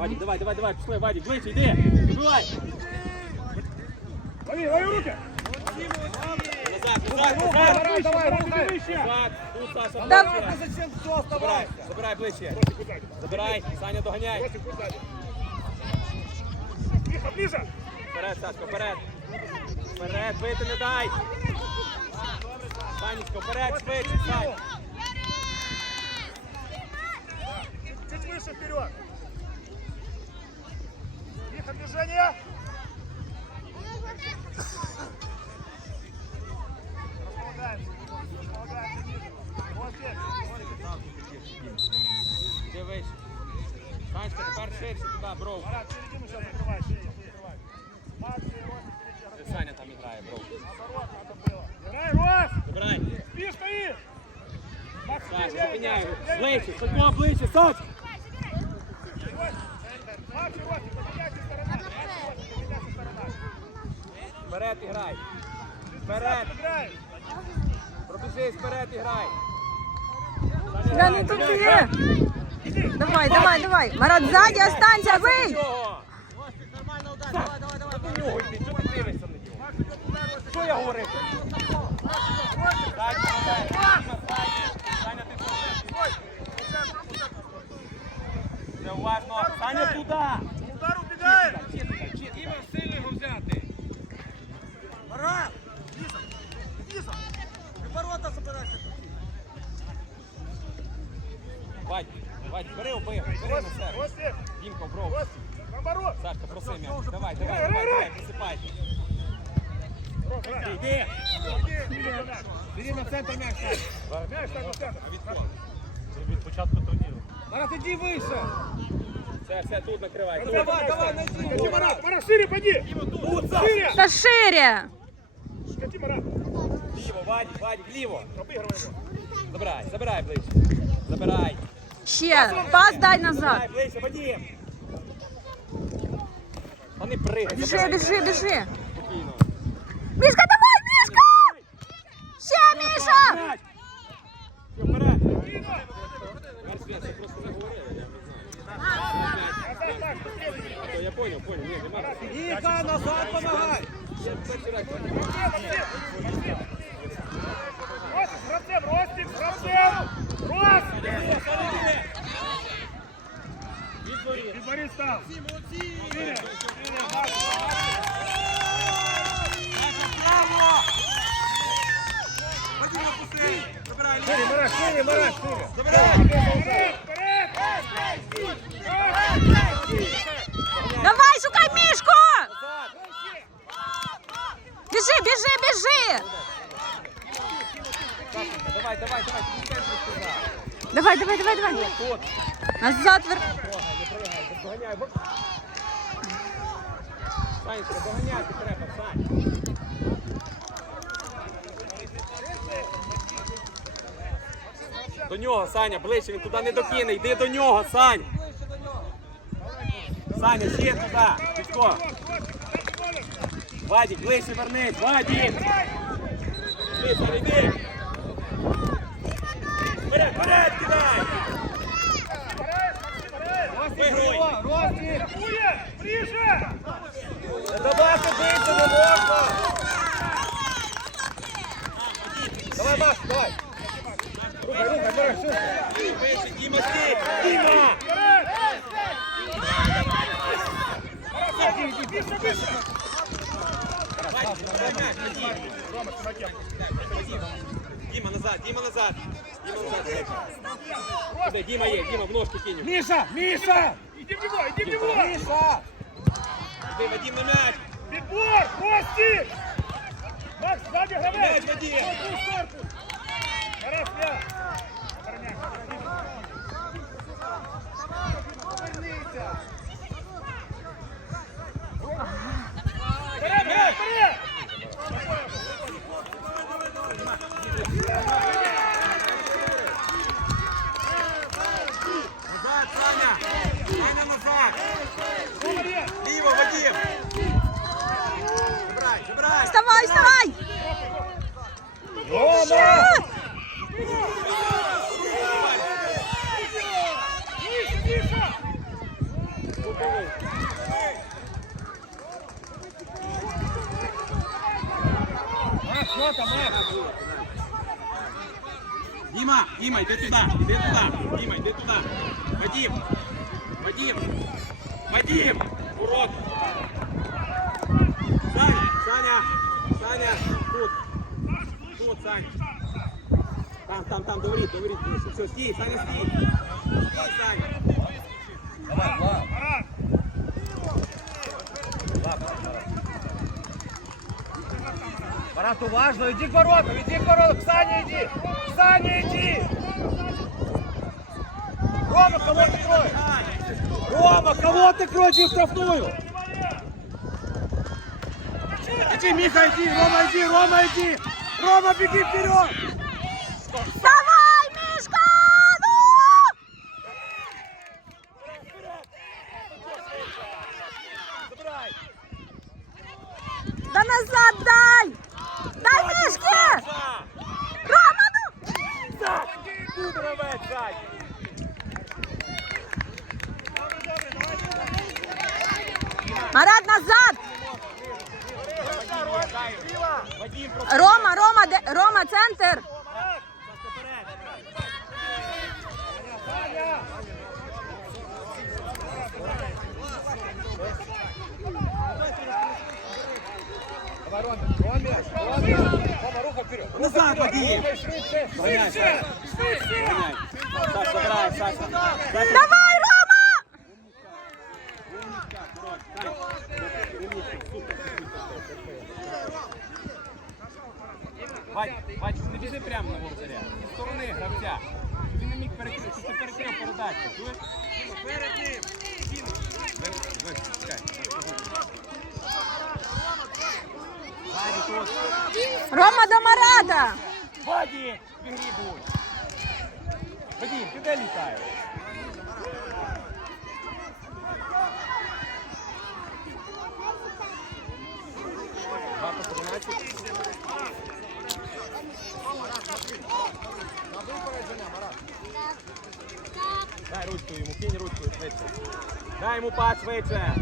Вадик, давай, давай, давай, пішли, Вадик, ближче, йди. Вибивай. Лови, лови руки! Назад, назад, Давай, назад. давай, давай, вище! Назад. Тут, Саша, Да- ближче. Зачем все Забирай, забирай ближче. Забирай, Саня, доганяй. Тихо, ближе! Вперед, Сашко, вперед. Вперед, бити не дай. Санечко, вперед, швидше, Сань. Чуть выше вперед! движение. Располагаемся. Располагаемся ниже. Хвостик. Хвостик. Где выше? Санечка, теперь ширше туда, бро. Марат, середину сейчас закрывай, шире, закрывай. Максимум, Ростик, Саня там играет, бро. Наоборот, надо было. Играй, Рос! Играй. Спи, стоишь! Максим, я меняю. Ближе, ближе, Сочи! Максим, Ростик, Вперед і грай. Вперед. Пробіжись, вперед і грай. Да не тут є. Давай, давай, давай. Марат, ззаді останься, вий. Нього. До нього йди, чого ти дивишся на нього? Що я говорив? Саня, Саня, ти? Це уважно. Саня туди. Вадь, Вадь, бери обих, бери на себе. Ростик! Дімко, бро. Ростик! Наоборот! Сашка, проси м'яч. Давай, давай, Грай, давай, грай, давай, присипай. Рос, грай. Іди. Иди, иди на мяч. Бери на центр м'яч. Мяч так на центр. Від початку турніру. Марат, иди выше! Все, все, тут накривай. Тут. Давай, давай, найди! Марат, Марат, шире пойди! Шире! Та шире. Скати, Марат! Ліво, Вадик, Вадик, ліво. Обыгрывай его! Забирай, забирай ближче. Забирай. Ще. Пас дай назад. Забирай ближче, Вадим. А не пригай. Біжи, забирай. біжи, біжи. Спокійно. Мішка, давай, Мішка! Ще, Міша! М'яч. Все, вперед. Мерседес, я просто не говорили, я не знаю. А то Я понял, понял, ні, нема. Ига, назад помогай! Я перший раз Відворі. Физборит стал! Шире! Шире, Макс! Забирай, Шире, Марат, шире, Марат, шире! Забирай. Вперед, вперед! Давай, шукай Мішку! Назад. Біжи, біжи, біжи! Сашенька, Давай, давай, давай, підійдемо сюди. Давай, давай, давай, давай. От. Назад вер... Доганяй. Санечка, доганяти треба, Сань. До нього, Саня, ближче, він туди не докине. Йди до нього, Сань. Саня, ще туди. Підко. Вадик, ближче вернись, Вадик. Йди, Саня, йди. Вперед, вперед, кидай Вигруй. Хуя! Ближе! Давайте бити, не можна. Давай, Маш, давай. Рухай, рухай, Марк, швидко. Вище, Діма, стій. Діма! Выше, выше! Давай, давай, м'яч, Діма. Рома, ты на кем? Діма, назад, Діма, назад. Куди? Діма є, Діма, в ножки кинь. Миша! Миша! Иди в него, иди в него! Миша! Іди, Вадим, на м'яч. Подбор! Кости! Макс, сзади М'яч! Вадим. Тарас, я! Повернися! Дома! Дима, Дима, иди туда, иди туда, Дима, иди туда. Вадим, Вадим, Вадим, урод. Саня, Саня, Саня. тут, тут, Саня. Там, там, там, говорит, говорит, все, стій, Саня, стій. Стій, Саня. Марат. Марат, уважно, иди к воротам, иди к воротам, к Сане иди, к Сане иди. Рома, кого ты кроешь? Рома, кого ты кроешь в штрафную? Иди, Миха, иди, Рома, иди, Рома, иди. Рома, беги вперед. Давай, Мішка! Ну! Забирай. Да назад дай! Дай Мішки! Рома, ну! Так, тут гравець ззаді. Марат, назад! Вадим, просто Рома, Рома, де? Рома, центр! Давай, Роме, Роме, Роме. Рома, руку вперед. Назад, Вадим. Рома, швидше. Гоняй, Саша. Гоняй. Саша, забирай, Саша. Саша. Давай, Рома! Умничка, хорош. Сань. Умничка, супер. Вадь, Вадь, не біжи прямо на воротаря. Зі сторони гравця. Він не міг перекрити, щоб ти перекрив передачу. Чуєш? Перед ним. Рома до Марата! Ваді! В ігрі будь! Вадим, ти де літаєш? Дай ручку йому, кинь ручку швидше. Дай йому пас швидше.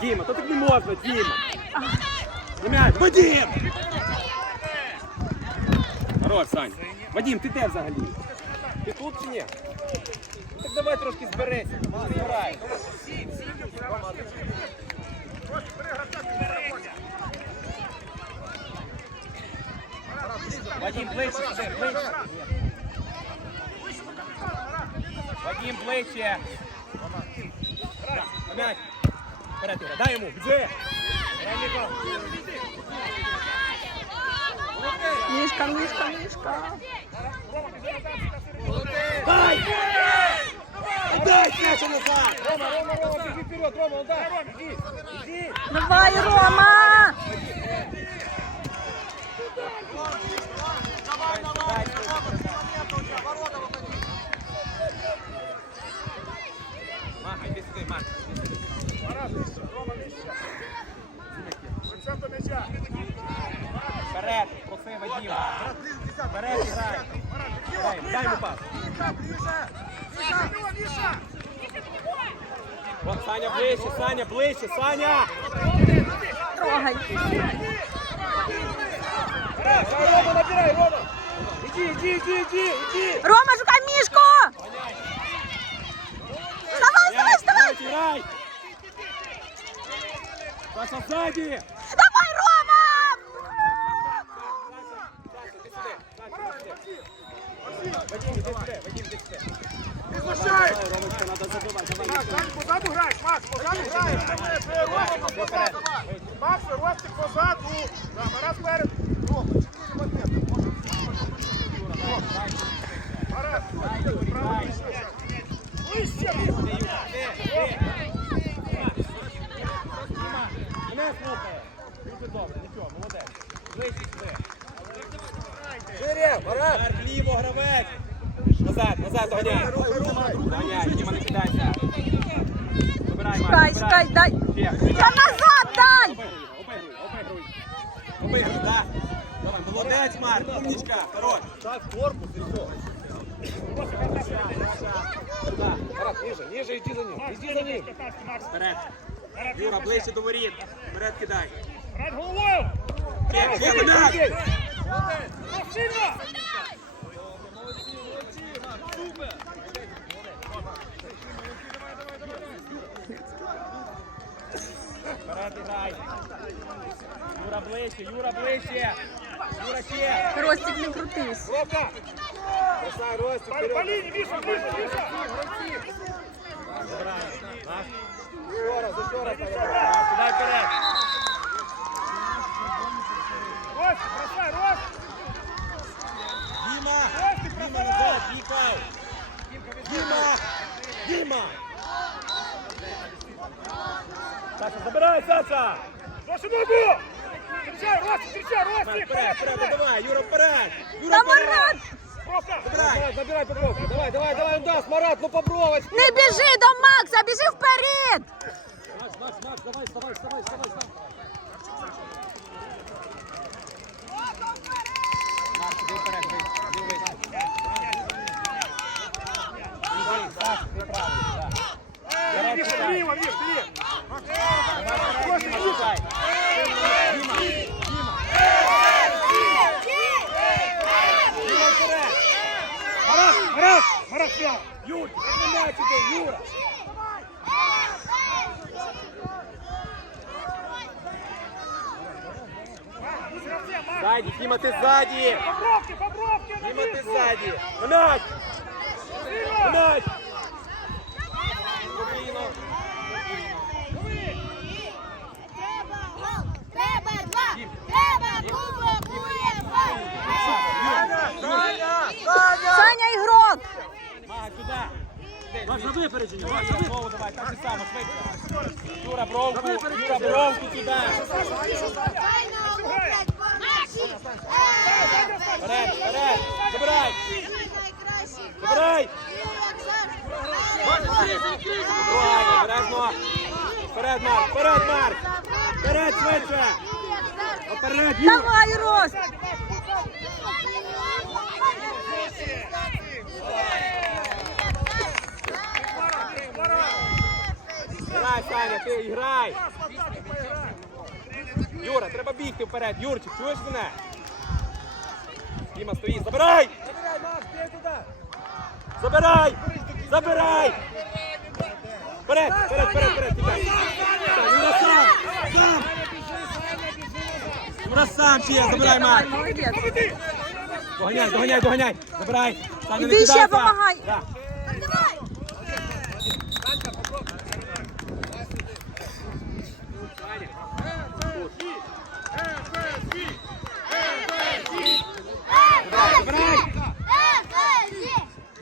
Діма, то так не можна, Діма. На Вадим! Хорош, Сань. Вадим, ти де взагалі? Ти тут чи ні? Так давай трошки зберися. Вадим, ближче ближче. Вадим, ближче. На м'яч. Вперед, Юра, дай йому, біжи. Мішка, Мішка, Мішка. Дай! Дай, Саша, назад! Рома, Рома, Рома, беги вперед, Рома, удар. Иди, иди. Давай, Рома! Маха, іди сюди, Маха. Марат, нижче. Рома, нижче. Лицем до м'яча. Вперед, проси Вадим. Вперед, грай. Дай, дай йому пас. Міша, Міша. Вон, Саня ближче, Саня! Трогай. Рома, набирай, Рома. Іди, іди, іди, іди. Рома, шукай Мішку! Вставай, вставай, вставай! Грай, грай! Саша ззаді! Давай, Рома! Вадим, іди сюди, Вадим, іди сюди. Не знущай. Давай, Ромочка, треба забивати, давай. Макс, Сань, позаду граєш. Макс, позаду граєш. Ростик позаду. Макс, Ростик позаду. Да, Марат спереду. Марат, право вище. Вище. Мене слухає. Дуже добре, нічого, молодець. Ближче сюди. Шире, Марат. Вверх, ліво, гравець. Назад, назад, доганяй. Доганяй, Діма, не кидайся. Забирай, Шукай, Марк, шукай, забирай. дай! Ще. Та назад дай! Обигруй, обигруй, обигруй. Обигруй, так. Давай, молодець, Марк, умничка, хорош. Так, корпус и все. Марат, ниже, ниже, иди за ним. Иди за ним. 15, Макс. Вперед. Юра, ближче до воріт. Вперед кидай. Марат головою. Вихід, м'яч! Вперед грай. Юра ближче, Юра ближче. Юра ще. Ростик, не крутись. Ровка! Бросай, Ростик, вперед! по линии, Миша, ближе, Миша! Еще раз, еще раз! Сюди вперед. Ростик, бросай, Ростик! Діма! Ростик, Діма бросай! назад, Вікав! Діма! Діма! Саша, забирай, Саша! Слушай, ногу! Встречай, Ростик, встречай, Ростик! Вперед, вперед, давай, Юра, вперед! Юра, Та вперед! Марат! Забирай! Забирай Петровку! Давай, давай, давай, он даст! Марат, ну попробовать! Не біжи до Макса, біжи вперед! Макс, Макс, Макс, давай, вставай, вставай, вставай, вставай! Марк, іди вперед, вийди, іди вийди. Іди, Саша, ти правий, так. Вперед, Миша, вперед. бери его, Миш, бери! Давай, вперед, Діма, шукай. Діма, Діма. Діма, вперед. Марат, Марат! Марат, прямо! Юр, ти м'яч іде, Юра. Ззаді, Діма, ти ззаді. По бровке, по бровке! Діма, ти ззаді. На м'яч, на м'яч. Спокійно. Треба гол! Треба два! Треба кубок УЄФА! Саня ігрок! Мага, сюди. На випередження, Маш, на Знову давай, так же само, швидше. Юра, бровку, Юра, бровку нашій! Вперед, вперед, забирай, забирай. Вперед, Марк, вперед, Марк. Вперед, швидше. Вперед, Юра. Давай, Рост! Грай, Саня, ти грай. Юра, треба бігти вперед. Юрчик, чуєш мене? Діма стоїть, забирай! Забирай, Макс, бей туда! Забирай! Забирай! Вперед, вперед, вперед, вперед, кидай. Юра сам! Сам! Юра сам ще, забирай, Давай, молодець. Доганяй, доганяй, доганяй. Забирай. Саня, не Іди ще кидайся. помагай. Да.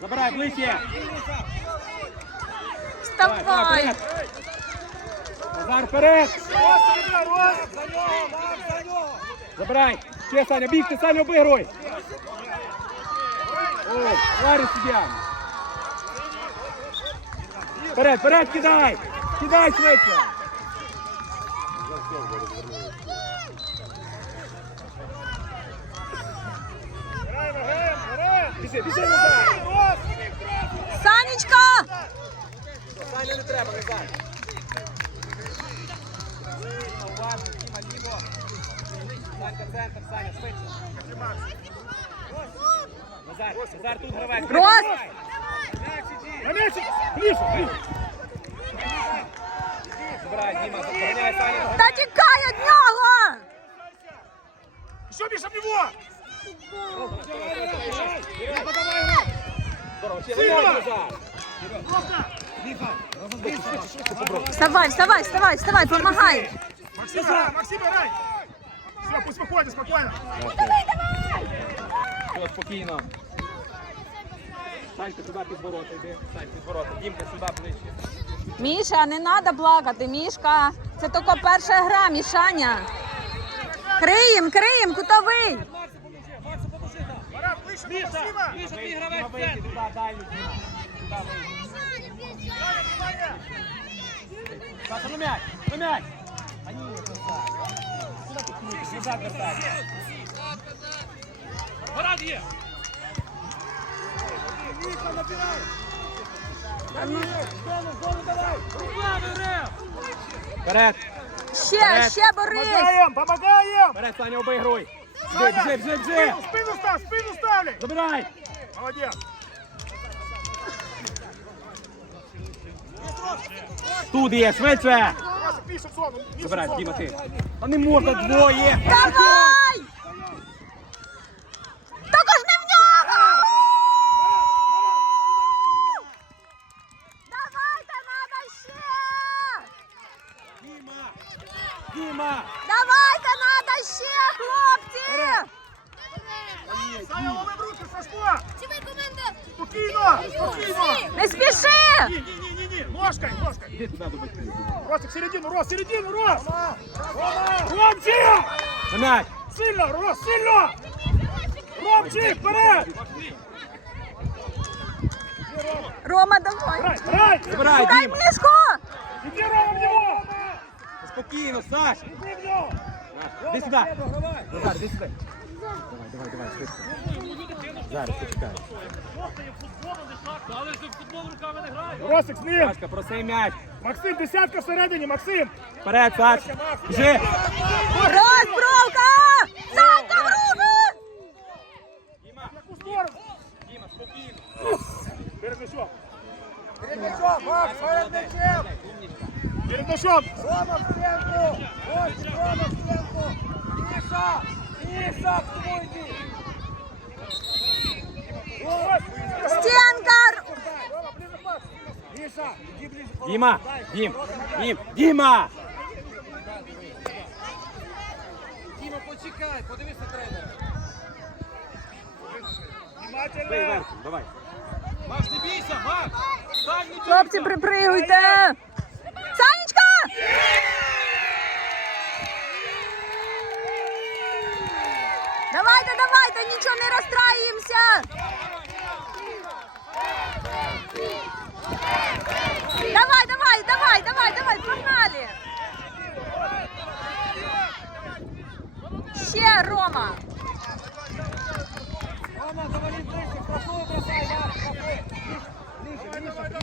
Забирай! Ближче! Вставай! Назар, вперед! Забирай! Ще, Саня, бігти, Саня, обігруй! Ой, Ларі суддя! Вперед, вперед, кидай! Кидай швидше! Граємо, граємо, граємо! Біжи, біжи назад! Ростик! Санечка! Саня, не треба! Діма, уважно, Діма, ліво! Санька, центр, Саня, швидше! Назар, Назар, тут гравець! Рост! На мячик! Ближе, ближе! Забирай, Діма, доганяй, Саня! Та тікай від нього! Еще, Миша, в! Ровка! Вставай, вставай, вставай, вставай, помагай! Максим, играй! Максим, играй! Все, пусть выходит, спокойно! Все, спокійно. Санька сюди під ворота, йди. Сань, під ворота. Дімка сюди ближче. Міша, не треба плакати, Мішка. Це тільки перша гра, Мішаня. Криєм, криєм, кутовий. Туди, дальню, Діма. Туди вийди. Внимание! Саша, на м'яч, на м'яч. А ні, назад. Куди ти крутиш? Назад вертай. Марат є. Вперед. Ще, ще Борис! Помогаем, помогаем! Вперед, Саня, обігруй. Біжи, біжи, біжи, біжи. Спину, спину став, спину ставлю! Забирай. Молодец! Тут є, швидше. Вася, пишем зону, пишем Забирай. Діма, ти. А не можна двоє. Давай! Також не в нього! Давайте, надо ще! Діма. Діма. Давайте, надо ще, хлопці! Саня, лови в руки, Сашко! Чувай, команда! Спокійно, спокійно! Не спіши! Ні, ні, ні, ні, ні, ножкой, ножкой! Іди туди до батьків. Ростик, середину, Рос, середину, Рос! Ромчик! На м'яч. Сильно, Рос, сильно! Ромчик, вперед! Рома, давай! Грай, грай! Забирай, Дай Діма. мішку! Іди, Рома, в нього! Спокійно, Саш. Іди в нього! Іди сюди. Назар, іди сюди. Давай, давай, давай, швидко. Зараз, почекай. Ростик, з ним! Сашка, просей м'яч. Максим, десятка всередині, Максим! Вперед, Саш. Біжи. Розбровка! Санька в руки! Діма, Яку сторону? Діма, спокійно. Перед мячом! Макс, перед мячом! Перед! Рома в стенку! Ростик, Рома в стенку! Миша! Миша, к тобой иди! Стенка! Рома, ближе пас! Миша, иди ближе. Діма, Дім, Дім, Діма. Діма, почекай, подивись на тренера. Бий Внимательно! верхом, давай. Макс, не бійся, Макс! Стань, не Хлопці, припригуйте! Санечка! Давайте, давайте, нічого не розстраїмося! Давай, давай, давай, давай, давай, погнали! Ще, Рома! Рома, завали ближче, штрафную бросай. Ближе, ближе, ближе.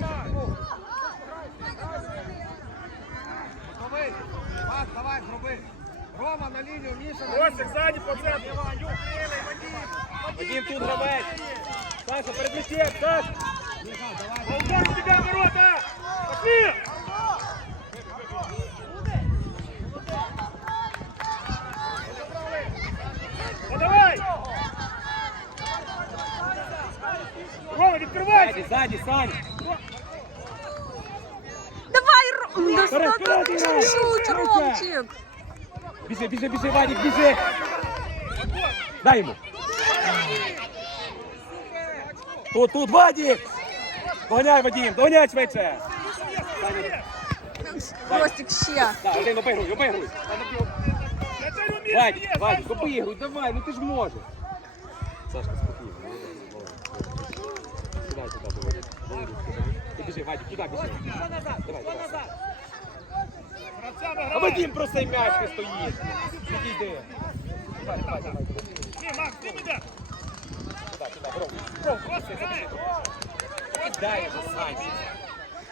Готовий? Макс, давай, зроби. Рома на лінію, Міша на Ростик, ззаді по центру! Вадим, тут гравець. Саша, перед м'ячем, Саш. Волдон, у тебя ворота! Пошли! Ну давай! Рома, відкривайся! Ззаді, ззаді, Саня. Давай, Ром! Да Вперед, что ты вперед, Ігор! чуть, Вперед! Ромчик! Біжи, біжи, біжи, Вадик, біжи. Дай йому. Тут, тут, Вадик. Доганяй, Вадим, доганяй швидше. Ростик ще. Так, один обігруй, обігруй. Вадик, Вадик, обігруй, давай, ну ти ж можеш. Сашка, спокійно. Сідай туди, Вадика. До Вадика, сідай. Ти біжи, Вадик, туди, біжи. Давай, давай. А! Вадим просто й м'яч ти стоїш. Підійди. Давай, давай, давай. Ні, Макс, ти мене! Туди, туди, Ром. Ром, просто забіжи. Дай вже, Сань.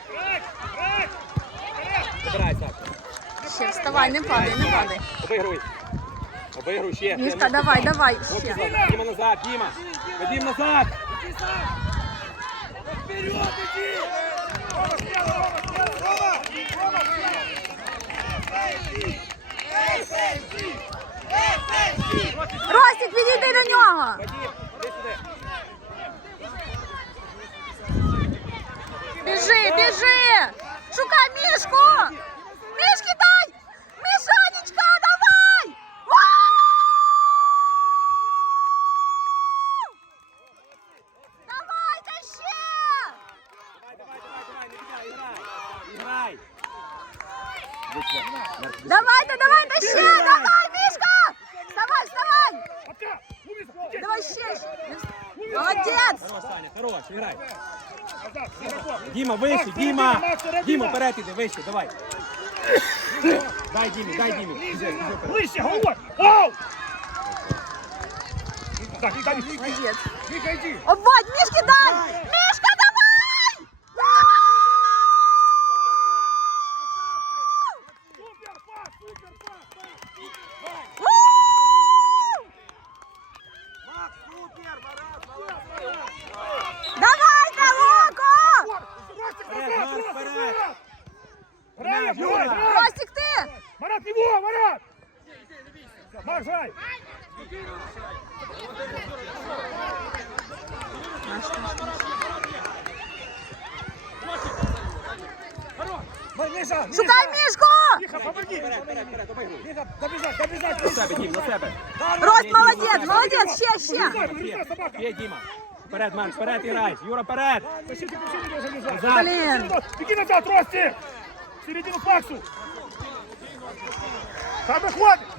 Грай! Грай! Вперед! Забирай, Саша. Ще вставай, не падай, не падай. Обігруй. Обігруй ще. Мішка, давай, давай, ще. Діма назад, Діма. Вадим назад. Вперед иди! Рома, смело, Рома, смело, Рома! Рома, смело! Ростик, підійди до нього. Вадим, іди сюди. Біжи, біжи. Шукай мішку. Мішки дай. Мішанечка, давай. Вау! Давайте ще. Давай, давай, давай, давай, не кидай, грай. Грай. Давайте, давайте ще. Давай, мішка. Вставай, вставай. Давай ще. Молодець. Хорош, Саня, хорош, грай. Діма, вище, Діма. Діма, вперед іди, вище, давай. Дай Дімі, дай Дімі. Ближче, головой! Оу! Так, так, Молодець. Миха, иди! Обводь, мішки дай. Шукай мішку! Міха, добіжать, добіжать! На себе, Дім, на себе! Рост, молодець, молодець, ще, ще! Є, Діма! Вперед, Макс, вперед грай! Юра, вперед! Блін! Іди назад, Рості! Середину факсу! Там виходить!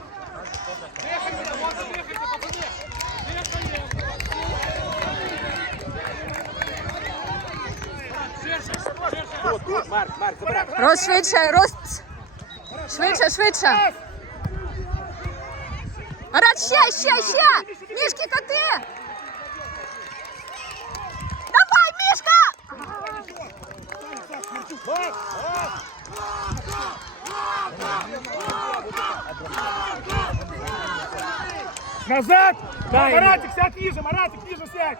Рост швидше, рост. Швидше, швидше. Марат, ще, ще, ще. Мішки коти. Давай, мішка! Назад! Да, Маратик, сядь ниже, Маратик, ниже сядь!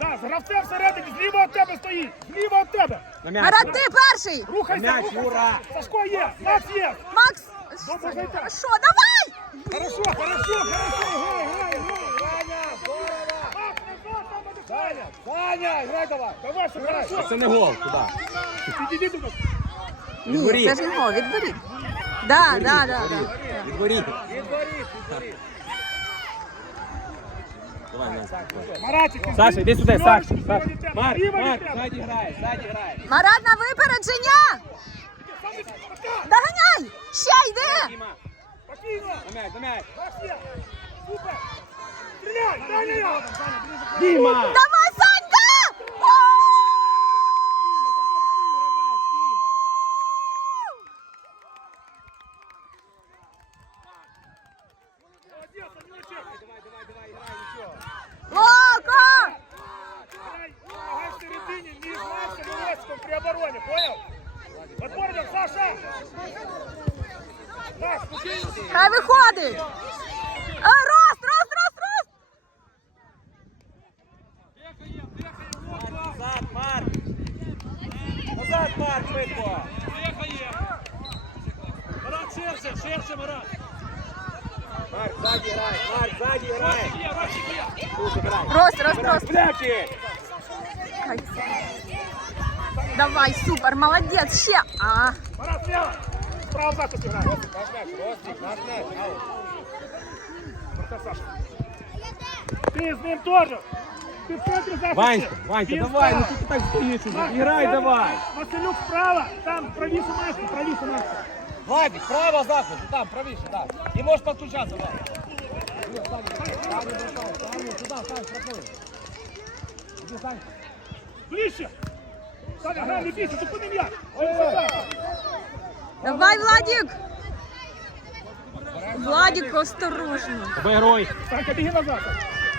Да, з гравцем всередині, зліва від тебе стоїть! Зліва від тебе! Марат, ти перший. Рухайся, М'яч, рухайся! Сашко є, Макс є! Макс. Добре, зайти. Хорошо, давай. Хорошо, хорошо, хорошо, отдыхай! Саня, грай давай. Давай, хорошо! Це не гол, туди. Підійди тут! Ні, це ж він гол, відберіть. Да, да, да, да. Відворіть. Відворіть, відворіть. Давай, Марк. Маратик, ти Саша, йди сюди, Саша. Саша. Марк, Марк, ззаді грай, ззаді грай. Марат на випередження. Доганяй. Ще йди. На м'яч, на м'яч. Макс є! Супер! Стріляй! Далі! Діма! Давай, Санька. О! Молодець, Андрійчик! Давай, давай, давай, грай, нічого. Локо. Грай, помагай в середині, між Максом і Лесиком при обороні, понял? Подборник, Саша! Макс, спокійно! Хай виходить. А, рост, рост, рост, рост. Назад, Марк! Назад, Марк, швидко! Марат, ширше, ширше, Марат! Марк, ззаді грай, Марк, ззаді грай! Є, Ростик є! Тут грай! Рост, рост, рост. Пляки! Хай. Давай, супер, молодець, ще. А, Марат, слева! Справа захист грає. Наш м'яч, Ростик, наш м'яч. Аут. Марта, Саша. Ти з ним теж! Ти в центрі захисту! Ванька, Ванька, Він давай, ну справа. ти так стоїш уже. Макс, Іграй справа. давай! Василюк справа! Там правіше Макс, правіше Макс! Владик, право заход, там, правіше, так. І можеш підключатися, Влад. Ближче! Саня, грай, не бійся, зупини м'яч! Давай, Владик. Владик, осторожно. Обігруй! Санька, біги назад!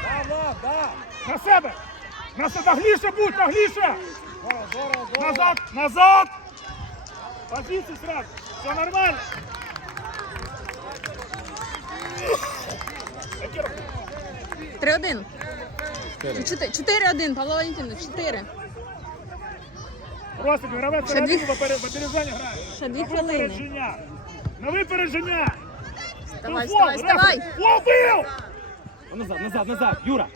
Да, Влад, да. На себе! На себе! Нагліше будь, нагліше! Здорово, здорово, здорово. Назад! Назад! Позицию сразу! Все нормально! Три один. Чотири- Чотири один, Павло Валентинович, чотири. Просто гравець Ще дві- в опере- опереження грає. Ще дві хвилини. випередження! На випередження! Ну, вставай, вставай. рефері! Назад, назад, назад! Юра!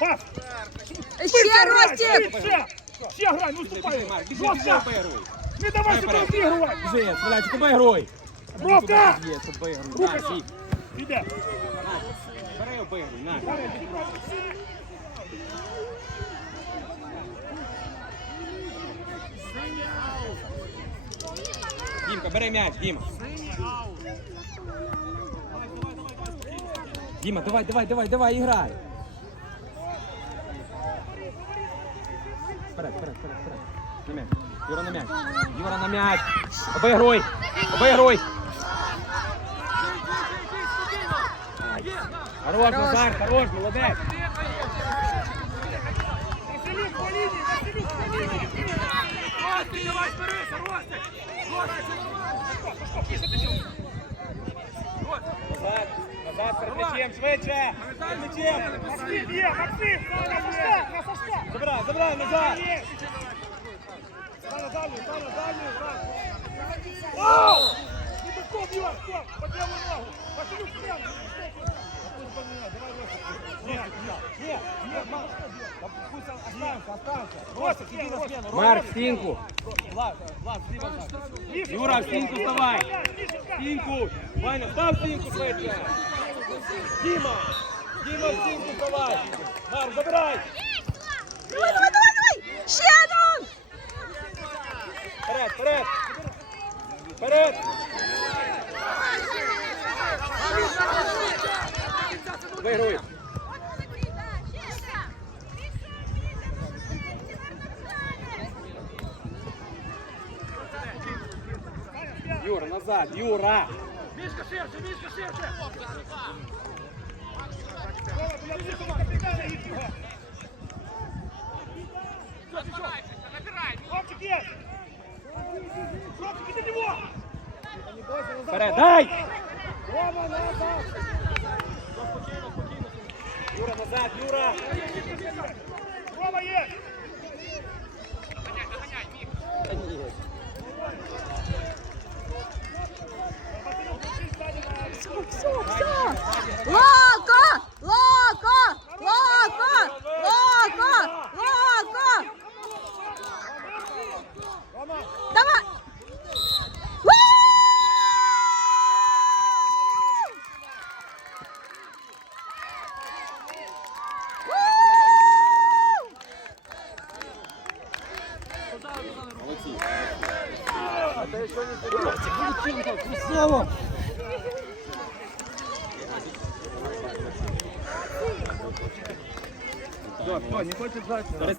Пас! Ще Ростик. Ще! Ще грай, ну ступай! Обігруй! Не давай Вперед. обігрувати! Біжи, Смолячик, обігруй! Бровка! Є, обігруй! Рухайся. Іде! Бери обігруй, на! Дімка, бери м'яч, Діма. Діма, давай, давай, давай, давай, іграй. Вперед, вперед, вперед, вперед. На м'яч. Юра на м'яч. Юра на м'яч. Обігруй. Обігруй. Хорош, Назар, хорош, молодець. Василюк по лінії! Василюк по лінії! Давай зберися! Ростик! Назад, назад, перед м'ячем, швидше. Перед. Максим, є! Максим! На Сашка! На Сашка! Забирай, забирай, назад. Є! Сара дальню, дальню! Оу! Не тако б'є! Стоп! По ліву ногу! Василюк прямо! Нет, нет, нет, Макс. Да пусть останется, останется. Ростик, на. Марк, стінку. Юра, в стінку вставай. Стінку. Ваня, став стінку швидше. Діма. Діма, в стінку вставай. Марк, забирай. Давай, давай, давай, давай! Ще один! Вперед, вперед. Вперед. Вигруй. Юра, назад, Юра. Мишка ширше, Мишка ширше. Вова, біля Мишка, капітана їхнього. Хлопчик є. Хлопчик, іди до нього. Вперед, дай. Рома, назад. Юра, назад, Юра. Рома є. Все, все! Локо! Локо! Локо! Локо! Локо! Давай! Ву! Все, не хочет знать.